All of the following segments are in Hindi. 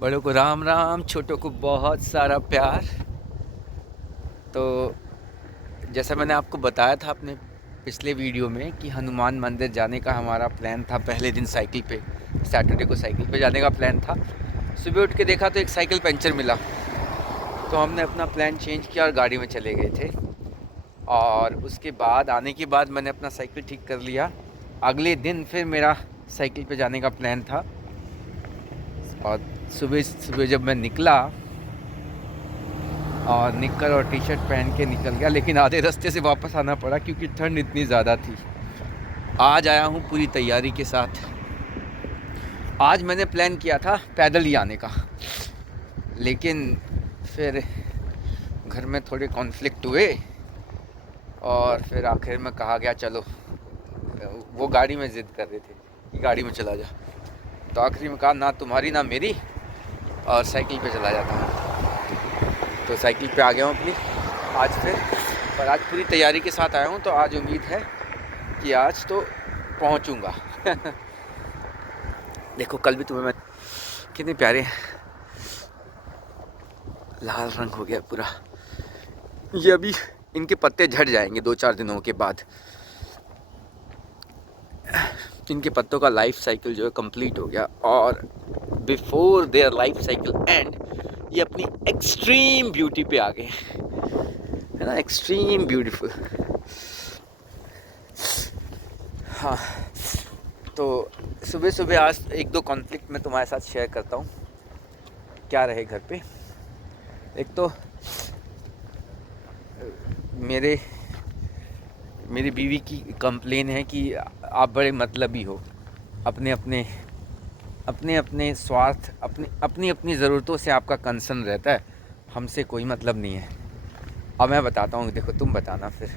बड़ों को राम राम, छोटों को बहुत सारा प्यार। तो जैसा मैंने आपको बताया था अपने पिछले वीडियो में कि हनुमान मंदिर जाने का हमारा प्लान था। पहले दिन साइकिल पे, सैटरडे को साइकिल पे जाने का प्लान था। सुबह उठ के देखा तो एक साइकिल पंचर मिला, तो हमने अपना प्लान चेंज किया और गाड़ी में चले गए थे। और उसके बाद आने के बाद मैंने अपना साइकिल ठीक कर लिया। अगले दिन फिर मेरा साइकिल पे जाने का प्लान था। और सुबह सुबह जब मैं निकला और निक्कर और टी शर्ट पहन के निकल गया, लेकिन आधे रास्ते से वापस आना पड़ा क्योंकि ठंड इतनी ज़्यादा थी। आज आया हूँ पूरी तैयारी के साथ। आज मैंने प्लान किया था पैदल ही आने का, लेकिन फिर घर में थोड़े कॉन्फ्लिक्ट हुए और फिर आखिर में कहा गया चलो। वो गाड़ी में ज़िद कर रहे थे कि गाड़ी में चला जा, तो आखिरी में कहा ना तुम्हारी ना मेरी, और साइकिल पे चला जाता हूँ। तो साइकिल पे आ गया हूँ अपनी आज फिर। पर आज पूरी तैयारी के साथ आया हूँ, तो आज उम्मीद है कि आज तो पहुँचूँगा। देखो कल भी तुम्हें मैं, कितने प्यारे लाल रंग हो गया पूरा। ये अभी इनके पत्ते झड़ जाएंगे 2-4 दिनों के बाद। इनके पत्तों का लाइफ साइकिल जो है कंप्लीट हो गया, और before their life cycle and ये अपनी एक्सट्रीम ब्यूटी पे आ गए, है ना, एक्सट्रीम ब्यूटीफुल। हाँ, तो सुबह सुबह आज 1-2 कॉन्फ्लिक्ट मैं तुम्हारे साथ शेयर करता हूँ। क्या रहे घर पे, एक तो मेरे मेरी बीवी की कंप्लेन है कि आप बड़े मतलबी हो, अपने अपने अपने अपने स्वार्थ, अपनी अपनी ज़रूरतों से आपका कंसर्न रहता है, हमसे कोई मतलब नहीं है। अब मैं बताता हूँ, देखो तुम बताना फिर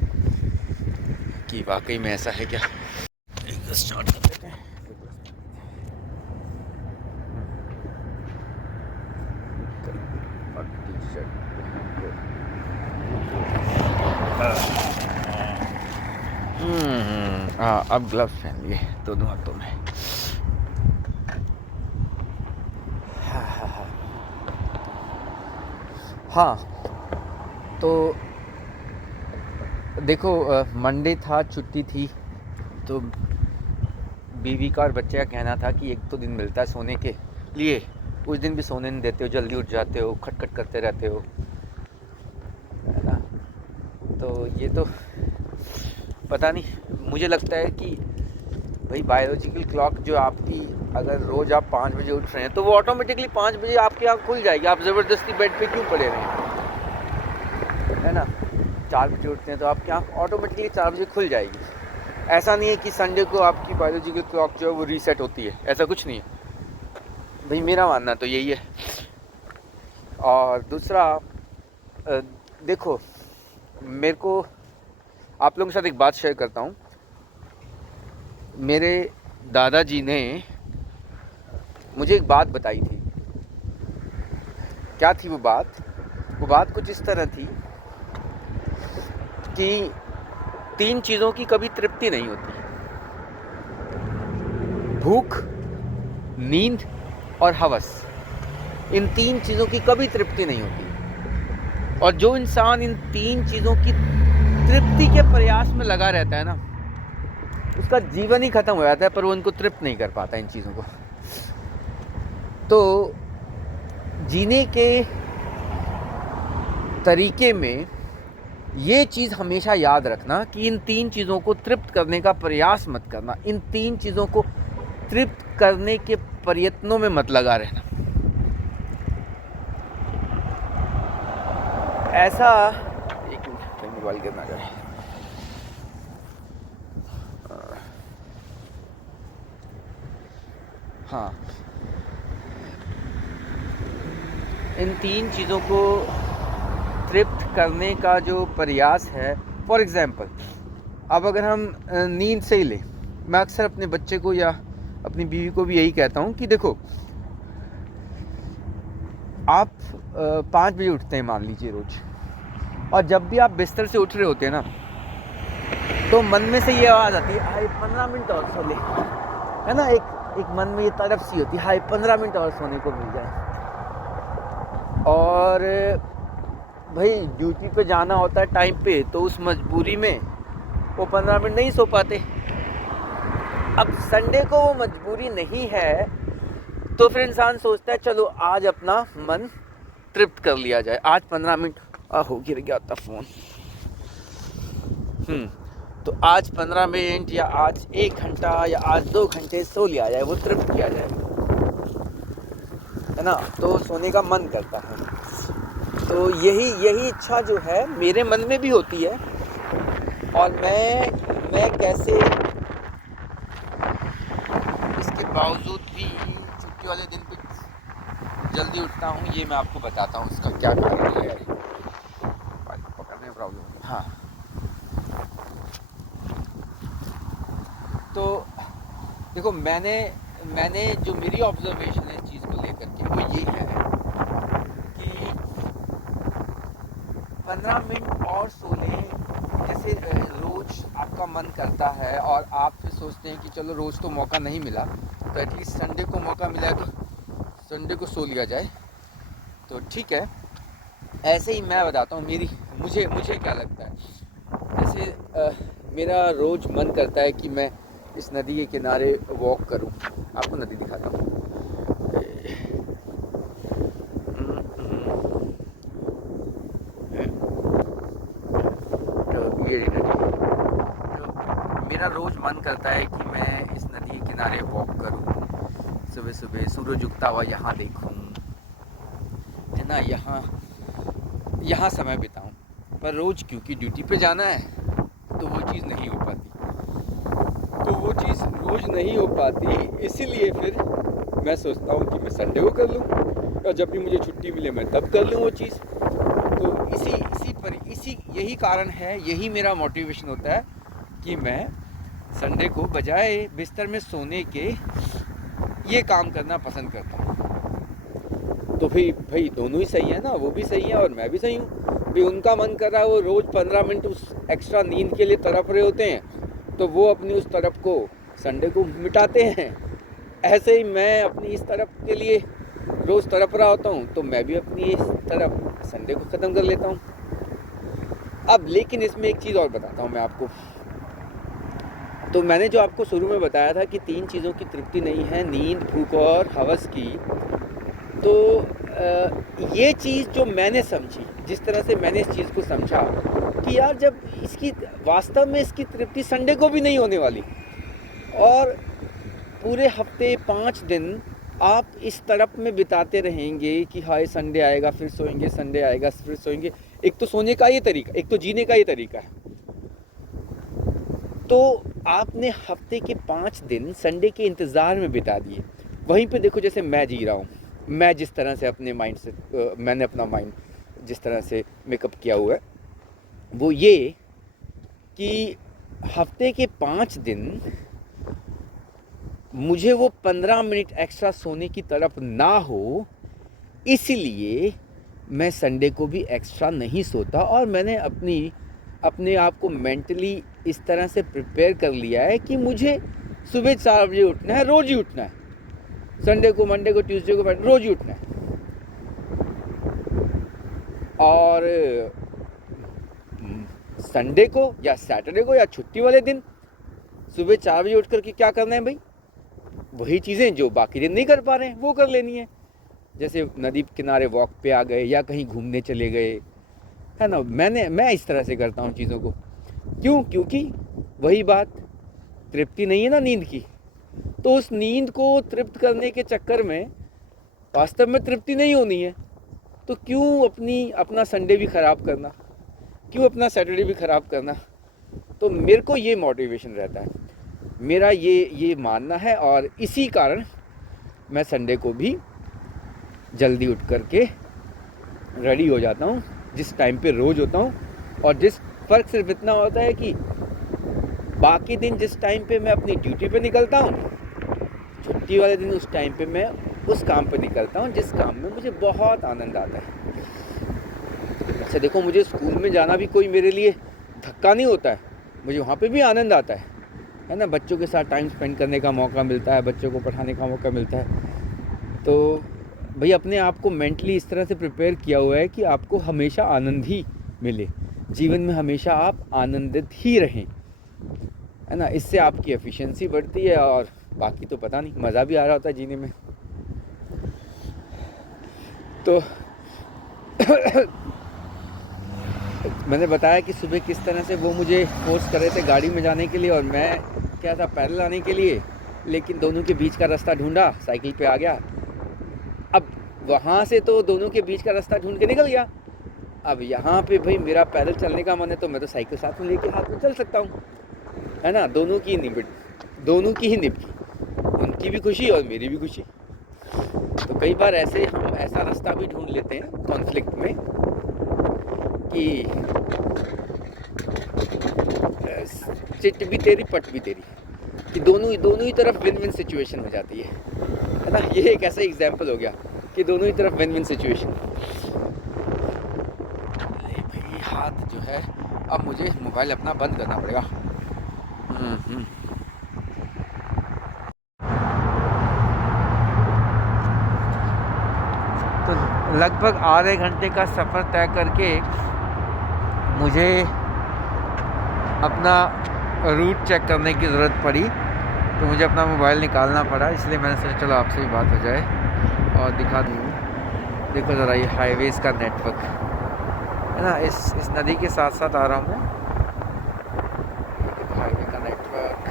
कि वाकई में ऐसा है क्या। एक स्टार्ट कर देते हैं। हाँ, अब ग्लव्स पहन लिए दोनों हाथों में। हाँ, तो देखो मंडे था, छुट्टी थी, तो बीवी का और बच्चे का कहना था कि एक तो दिन मिलता है सोने के लिए, उस दिन भी सोने नहीं देते हो, जल्दी उठ जाते हो, खटखट करते रहते हो, है ना। तो ये तो पता नहीं, मुझे लगता है कि भाई बायोलॉजिकल क्लॉक जो आपकी, अगर रोज़ आप 5 बजे उठ रहे हैं तो वो ऑटोमेटिकली 5 बजे आपकी आँख खुल जाएगी। आप ज़बरदस्ती बेड पे क्यों पड़े रहें, है ना। 4 बजे उठते हैं तो आपकी आँख ऑटोमेटिकली 4 बजे खुल जाएगी। ऐसा नहीं है कि संडे को आपकी बायोलॉजिकल क्लॉक जो है वो रीसेट होती है, ऐसा कुछ नहीं है भाई, मेरा मानना तो यही है। और दूसरा देखो, मेरे को आप लोगों के साथ एक बात शेयर करता हूँ। मेरे दादाजी ने मुझे एक बात बताई थी। क्या थी वो बात? वो बात कुछ इस तरह थी कि 3 चीज़ों की कभी तृप्ति नहीं होती: भूख, नींद और हवस। इन 3 चीज़ों की कभी तृप्ति नहीं होती, और जो इंसान इन 3 चीज़ों की तृप्ति के प्रयास में लगा रहता है ना, उसका जीवन ही खत्म हो जाता है, पर वो उनको तृप्त नहीं कर पाता इन चीज़ों को। तो जीने के तरीके में ये चीज़ हमेशा याद रखना कि इन 3 चीज़ों को तृप्त करने का प्रयास मत करना, इन 3 चीज़ों को तृप्त करने के प्रयत्नों में मत लगा रहना। ऐसा, एक मिनट, कहीं मोबाइल गिरना जाए। हाँ, इन 3 चीज़ों को तृप्त करने का जो प्रयास है, फॉर एग्ज़ाम्पल, अब अगर हम नींद से ही लें, मैं अक्सर अपने बच्चे को या अपनी बीवी को भी यही कहता हूँ कि देखो, आप 5 बजे उठते हैं मान लीजिए रोज़, और जब भी आप बिस्तर से उठ रहे होते हैं ना, तो मन में से ये आवाज़ आती है, हाय 15 मिनट और सो ले, है ना। एक मन में ये तड़प सी होती है, हाय 15 मिनट और सोने को मिल जाए। और भाई ड्यूटी पे जाना होता है टाइम पे, तो उस मजबूरी में वो 15 मिनट नहीं सो पाते। अब संडे को वो मजबूरी नहीं है, तो फिर इंसान सोचता है चलो आज अपना मन तृप्त कर लिया जाए, आज 15 मिनट हो गिर गया था फ़ोन। तो आज 15 मिनट या आज 1 घंटा या आज 2 घंटे सो लिया जाए, वो तृप्त किया जाए, है ना। तो सोने का मन करता है। तो यही इच्छा जो है मेरे मन में भी होती है, और मैं कैसे इसके बावजूद भी छुट्टी वाले दिन पे जल्दी उठता हूँ, ये मैं आपको बताता हूँ इसका क्या कारण है। पकड़ने में प्रॉब्लम। हाँ, तो देखो मैंने जो मेरी ऑब्जर्वेशन है इस चीज़ को लेकर के, वो ये है कि 15 मिनट और सो लें, जैसे रोज़ आपका मन करता है और आप फिर सोचते हैं कि चलो रोज़ तो मौका नहीं मिला, तो एटलीस्ट संडे को मौका मिला है तो संडे को सो लिया जाए, तो ठीक है। ऐसे ही मैं बताता हूँ मुझे क्या लगता है। जैसे मेरा रोज़ मन करता है कि मैं इस नदी के किनारे वॉक करूं। आपको नदी दिखाता हूँ। तो ये नदी, तो मेरा रोज़ मन करता है कि मैं इस नदी के किनारे वॉक करूं, सुबह सुबह सूरज उगता हुआ यहाँ देखूं, है ना, यहाँ समय बिताऊं। पर रोज़ क्योंकि ड्यूटी पे जाना है तो वो चीज़ नहीं हो पाती। तो वो चीज़ रोज़ नहीं हो पाती, इसीलिए फिर मैं सोचता हूँ कि मैं संडे को कर लूँ, और जब भी मुझे छुट्टी मिले मैं तब कर लूँ वो चीज़। तो यही कारण है, यही मेरा मोटिवेशन होता है कि मैं संडे को बजाय बिस्तर में सोने के ये काम करना पसंद करता हूँ। तो भाई दोनों ही सही है ना, वो भी सही है और मैं भी सही हूँ। भाई उनका मन कर रहा है, वो रोज़ 15 मिनट उस एक्स्ट्रा नींद के लिए तड़प रहे होते हैं, तो वो अपनी उस तरफ को संडे को मिटाते हैं। ऐसे ही मैं अपनी इस तरफ के लिए रोज़ तड़प रहा होता हूँ, तो मैं भी अपनी इस तरफ संडे को ख़त्म कर लेता हूँ। अब लेकिन इसमें एक चीज़ और बताता हूँ मैं आपको। तो मैंने जो आपको शुरू में बताया था कि 3 चीज़ों की तृप्ति नहीं है, नींद, भूख और हवस की, तो ये चीज़ जो मैंने समझी, जिस तरह से मैंने इस चीज़ को समझा कि यार जब इसकी वास्तव में इसकी तृप्ति संडे को भी नहीं होने वाली, और पूरे हफ्ते 5 दिन आप इस तरफ में बिताते रहेंगे कि हाय संडे आएगा फिर सोएंगे, संडे आएगा फिर सोएंगे। एक तो सोने का ये तरीका, एक तो जीने का ये तरीका है। तो आपने हफ्ते के 5 दिन संडे के इंतज़ार में बिता दिए। वहीं पे देखो जैसे मैं जी रहा हूँ, मैं जिस तरह से अपने माइंड से मैंने अपना माइंड जिस तरह से मेकअप किया हुआ है, वो ये कि हफ्ते के 5 दिन मुझे वो 15 मिनट एक्स्ट्रा सोने की तरफ ना हो, इसलिए मैं संडे को भी एक्स्ट्रा नहीं सोता। और मैंने अपने आप को मेंटली इस तरह से प्रिपेयर कर लिया है कि मुझे सुबह 4 बजे उठना है, रोज़ ही उठना है। संडे को, मंडे को, ट्यूसडे को, रोज़ ही उठना है। और संडे को या सैटरडे को या छुट्टी वाले दिन सुबह 4 बजे उठ कर के क्या करना है भाई? वही चीज़ें जो बाकी दिन नहीं कर पा रहे हैं वो कर लेनी है। जैसे नदी किनारे वॉक पे आ गए या कहीं घूमने चले गए, है ना। मैं इस तरह से करता हूँ चीज़ों को। क्यों? क्योंकि वही बात, तृप्ति नहीं है ना नींद की, तो उस नींद को तृप्त करने के चक्कर में वास्तव में तृप्ति नहीं होनी है, तो क्यों अपना संडे भी ख़राब करना, क्यों अपना सैटरडे भी ख़राब करना। तो मेरे को ये मोटिवेशन रहता है, मेरा ये मानना है, और इसी कारण मैं संडे को भी जल्दी उठ कर के रेडी हो जाता हूँ, जिस टाइम पे रोज़ होता हूँ। और जिस फ़र्क सिर्फ इतना होता है कि बाकी दिन जिस टाइम पे मैं अपनी ड्यूटी पे निकलता हूँ, छुट्टी वाले दिन उस टाइम पे मैं उस काम पे निकलता हूँ जिस काम में मुझे बहुत आनंद आता है। अच्छा देखो, मुझे स्कूल में जाना भी कोई मेरे लिए धक्का नहीं होता है, मुझे वहाँ पे भी आनंद आता है ना। बच्चों के साथ टाइम स्पेंड करने का मौका मिलता है, बच्चों को पढ़ाने का मौका मिलता है। तो भाई अपने आप को मेंटली इस तरह से प्रिपेयर किया हुआ है कि आपको हमेशा आनंद ही मिले, जीवन में हमेशा आप आनंदित ही रहें, है ना। इससे आपकी एफिशिएंसी बढ़ती है और बाकी तो पता नहीं, मज़ा भी आ रहा होता है जीने में। तो मैंने बताया कि सुबह किस तरह से वो मुझे फोर्स कर रहे थे गाड़ी में जाने के लिए और मैं क्या था पैदल आने के लिए, लेकिन दोनों के बीच का रास्ता ढूंढा, साइकिल पे आ गया। अब वहाँ से तो दोनों के बीच का रास्ता ढूंढ के निकल गया। अब यहाँ पे भाई मेरा पैदल चलने का मन है तो मैं तो साइकिल साथ में लेके हाथ में चल सकता हूँ, है ना। दोनों की ही निपटी, उनकी भी खुशी और मेरी भी खुशी। तो कई बार ऐसे हम ऐसा रास्ता भी ढूंढ लेते हैं कॉन्फ्लिक्ट में कि चिट भी तेरी पट भी तेरी, कि दोनों ही तरफ विन विन सिचुएशन हो जाती है ना। ये एक ऐसा एग्जाम्पल हो गया कि दोनों ही तरफ विन विन सिचुएशन। भाई हाथ जो है, अब मुझे मोबाइल अपना बंद करना पड़ेगा। तो लगभग आधे घंटे का सफ़र तय करके मुझे अपना रूट चेक करने की ज़रूरत पड़ी, तो मुझे अपना मोबाइल निकालना पड़ा। इसलिए मैंने सोचा चलो आपसे ही बात हो जाए और दिखा दूँ। देखो ज़रा ये हाईवेज़ का नेटवर्क है ना, इस नदी के साथ साथ आ रहा हूँ मैं। हाईवे का नेटवर्क,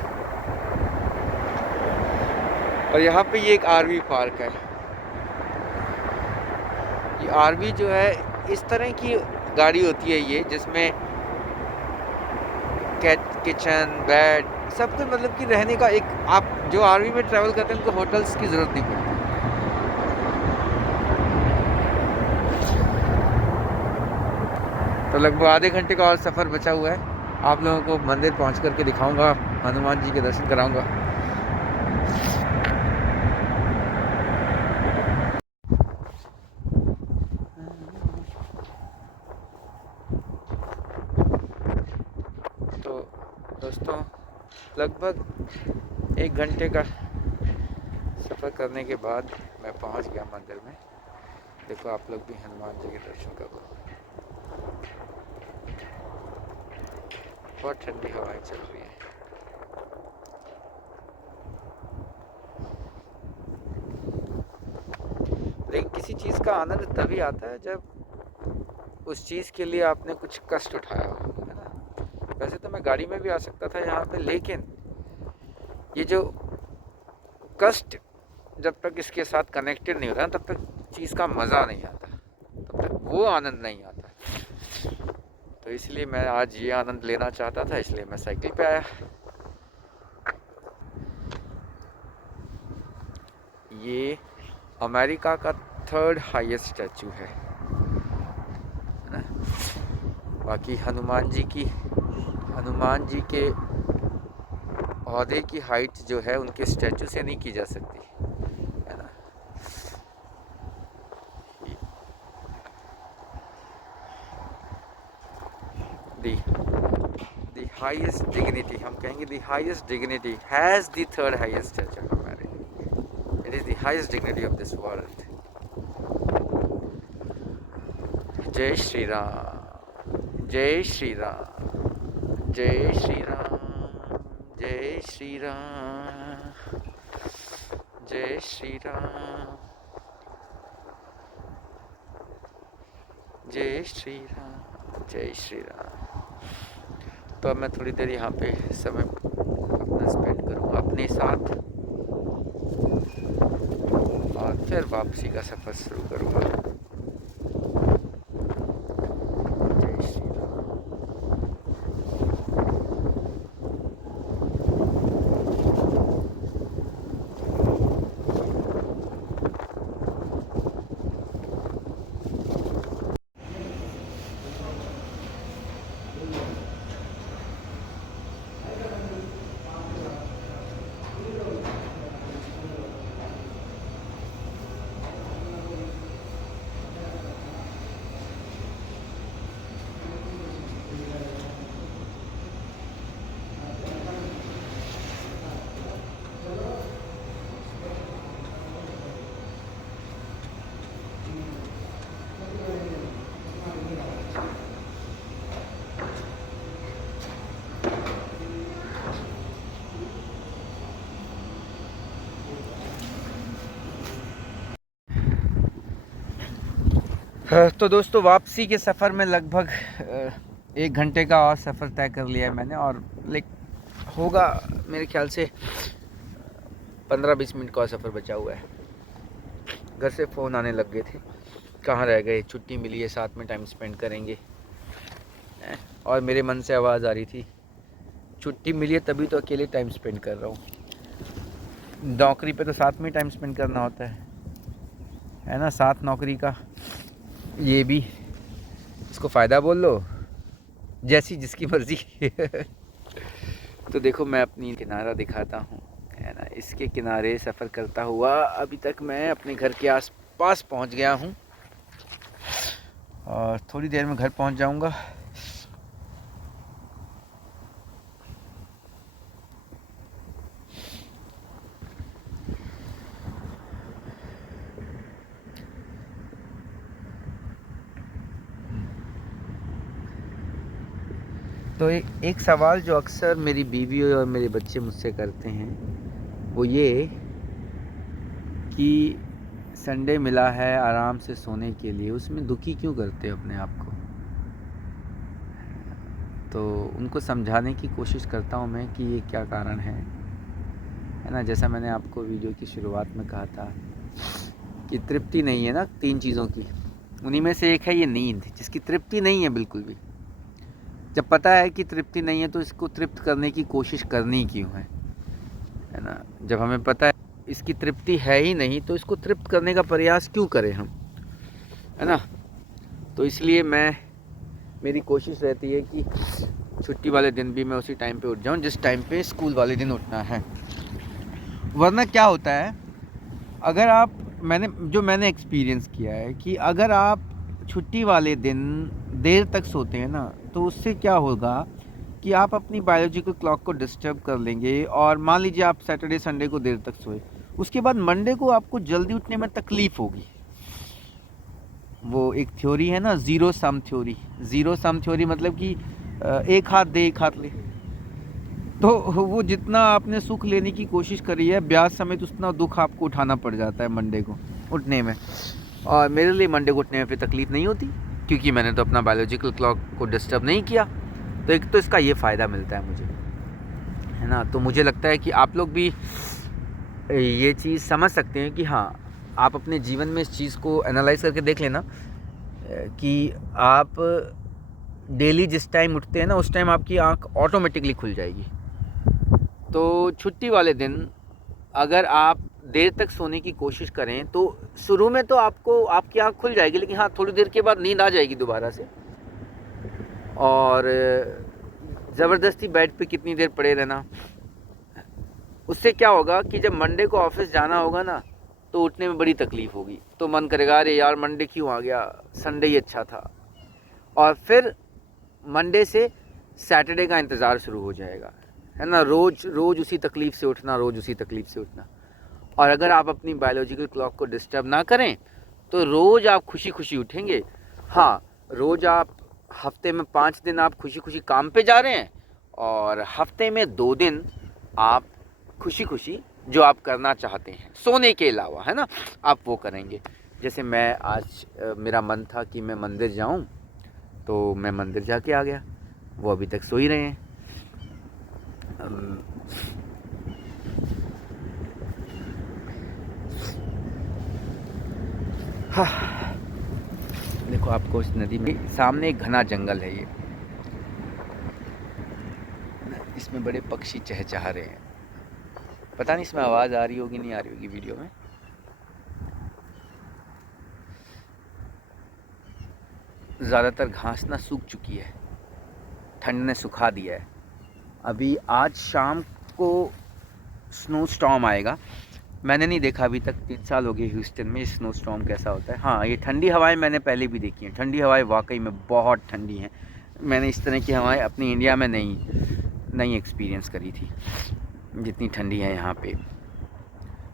और यहाँ पे ये एक आरवी पार्क है। ये आरवी जो है इस तरह की गाड़ी होती है ये, जिसमें किचन, बेड, सब कुछ, मतलब कि रहने का एक, आप जो आरवी में ट्रैवल करते हैं उनको होटल्स की ज़रूरत नहीं पड़ती। तो लगभग आधे घंटे का और सफ़र बचा हुआ है। आप लोगों को मंदिर पहुंच करके दिखाऊंगा, हनुमान जी के दर्शन कराऊंगा। तो दोस्तों लगभग 1 घंटे का सफ़र करने के बाद मैं पहुंच गया मंदिर में। देखो आप लोग भी हनुमान जी के दर्शन करो। बहुत ठंडी हवाएं चल रही है। लेकिन किसी चीज़ का आनंद तभी आता है जब उस चीज़ के लिए आपने कुछ कष्ट उठाया हो, है ना। वैसे तो मैं गाड़ी में भी आ सकता था यहाँ पे, लेकिन ये जो कष्ट जब तक इसके साथ कनेक्टेड नहीं होता तब तक चीज़ का मज़ा नहीं आता, तब तक वो आनंद नहीं आता। तो इसलिए मैं आज ये आनंद लेना चाहता था, इसलिए मैं साइकिल पे आया। ये अमेरिका का 3rd हाईएस्ट स्टैचू है ना। बाकी हनुमान जी के ओहदे की हाइट जो है उनके स्टैचू से नहीं की जा सकती, है ना। the highest dignity, हम कहेंगे the highest dignity has the 3rd highest statue of America. It is the highest dignity of this world. जय श्री राम, जय श्री राम, जय श्री राम, जय श्री राम, जय श्री राम, जय श्री राम, जय श्री राम। तो अब मैं थोड़ी देर यहाँ पे समय अपना स्पेंड करूँगा अपने साथ और फिर वापसी का सफ़र शुरू करूँगा। जय श्री राम। तो दोस्तों वापसी के सफ़र में लगभग 1 घंटे का और सफ़र तय कर लिया है मैंने, और होगा मेरे ख्याल से 15-20 मिनट का और सफ़र बचा हुआ है। घर से फ़ोन आने लग गए थे, कहाँ रह गए, छुट्टी मिली है, साथ में टाइम स्पेंड करेंगे। और मेरे मन से आवाज़ आ रही थी, छुट्टी मिली है तभी तो अकेले टाइम स्पेंड कर रहा हूँ। नौकरी पे तो साथ में टाइम स्पेंड करना होता है ना। साथ नौकरी का ये भी, इसको फ़ायदा बोल लो, जैसी जिसकी मर्ज़ी। तो देखो मैं अपनी किनारा दिखाता हूँ, है ना। इसके किनारे सफ़र करता हुआ अभी तक मैं अपने घर के आसपास पहुँच गया हूँ, और थोड़ी देर में घर पहुँच जाऊँगा। तो एक सवाल जो अक्सर मेरी बीवी और मेरे बच्चे मुझसे करते हैं वो ये कि संडे मिला है आराम से सोने के लिए, उसमें दुखी क्यों करते हो अपने आप को। तो उनको समझाने की कोशिश करता हूँ मैं कि ये क्या कारण है ना। जैसा मैंने आपको वीडियो की शुरुआत में कहा था कि तृप्ति नहीं है ना 3 चीज़ों की, उन्हीं में से एक है ये नींद, जिसकी तृप्ति नहीं है बिल्कुल भी। जब पता है कि तृप्ति नहीं है तो इसको तृप्त करने की कोशिश करनी क्यों है ना। जब हमें पता है इसकी तृप्ति है ही नहीं तो इसको तृप्त करने का प्रयास क्यों करें हम, है ना। तो इसलिए मेरी कोशिश रहती है कि छुट्टी वाले दिन भी मैं उसी टाइम पे उठ जाऊं जिस टाइम पे स्कूल वाले दिन उठना है। वरना क्या होता है, अगर आप मैंने एक्सपीरियंस किया है कि अगर आप छुट्टी वाले दिन देर तक सोते हैं ना, तो उससे क्या होगा कि आप अपनी बायोलॉजिकल क्लॉक को डिस्टर्ब कर लेंगे। और मान लीजिए आप सैटरडे संडे को देर तक सोए, उसके बाद मंडे को आपको जल्दी उठने में तकलीफ़ होगी। वो एक थ्योरी है ना, ज़ीरो सम थ्योरी। ज़ीरो सम थ्योरी मतलब कि एक हाथ दे एक हाथ ले। तो वो जितना आपने सुख लेने की कोशिश करी है ब्याज समेत, उतना दुख आपको उठाना पड़ जाता है मंडे को उठने में। और मेरे लिए मंडे को उठने में फिर तकलीफ़ नहीं होती, क्योंकि मैंने तो अपना बायोलॉजिकल क्लॉक को डिस्टर्ब नहीं किया। तो एक तो इसका ये फ़ायदा मिलता है मुझे, है ना। तो मुझे लगता है कि आप लोग भी ये चीज़ समझ सकते हैं कि हाँ, आप अपने जीवन में इस चीज़ को एनालाइज़ करके देख लेना कि आप डेली जिस टाइम उठते हैं ना, उस टाइम आपकी आँख ऑटोमेटिकली खुल जाएगी। तो छुट्टी वाले दिन अगर आप देर तक सोने की कोशिश करें तो शुरू में तो आपको आपकी आँख खुल जाएगी, लेकिन हाँ थोड़ी देर के बाद नींद आ जाएगी दोबारा से। और ज़बरदस्ती बेड पे कितनी देर पड़े रहना, उससे क्या होगा कि जब मंडे को ऑफिस जाना होगा ना, तो उठने में बड़ी तकलीफ़ होगी। तो मन करेगा अरे यार मंडे क्यों आ गया, संडे ही अच्छा था। और फिर मंडे से सैटरडे का इंतज़ार शुरू हो जाएगा, है ना। रोज़ रोज़ उसी तकलीफ़ से उठना, रोज़ उसी तकलीफ़ से उठना। और अगर आप अपनी बायोलॉजिकल क्लॉक को डिस्टर्ब ना करें तो रोज़ आप खुशी खुशी उठेंगे। हाँ, रोज़ आप हफ्ते में 5 दिन आप खुशी खुशी काम पे जा रहे हैं, और हफ्ते में 2 दिन आप खुशी खुशी जो आप करना चाहते हैं सोने के अलावा, है ना, आप वो करेंगे। जैसे मैं आज मेरा मन था कि मैं मंदिर जाऊं, तो मैं मंदिर जाके आ गया। वो अभी तक सो ही रहे हैं। हाँ, देखो आपको इस नदी में सामने एक घना जंगल है, ये इसमें बड़े पक्षी चहचहा रहे हैं। पता नहीं इसमें आवाज़ आ रही होगी नहीं आ रही होगी वीडियो में। ज़्यादातर घास ना सूख चुकी है, ठंड ने सुखा दिया है। अभी आज शाम को स्नो स्टॉर्म आएगा। मैंने नहीं देखा अभी तक, 3 साल हो गए ह्यूस्टन में, स्नो स्टॉर्म कैसा होता है। हाँ, ये ठंडी हवाएं मैंने पहले भी देखी हैं। ठंडी हवाएं वाकई में बहुत ठंडी हैं। मैंने इस तरह की हवाएं अपनी इंडिया में नहीं एक्सपीरियंस करी थी जितनी ठंडी है यहाँ पे।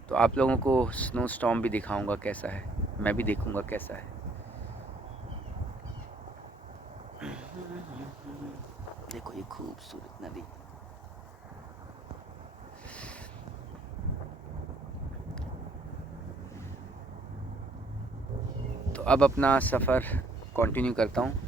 तो आप लोगों को स्नो स्टॉर्म भी दिखाऊंगा कैसा है, मैं भी देखूंगा कैसा है। देखो ये खूबसूरत नदी। तो अब अपना सफ़र कंटिन्यू करता हूँ।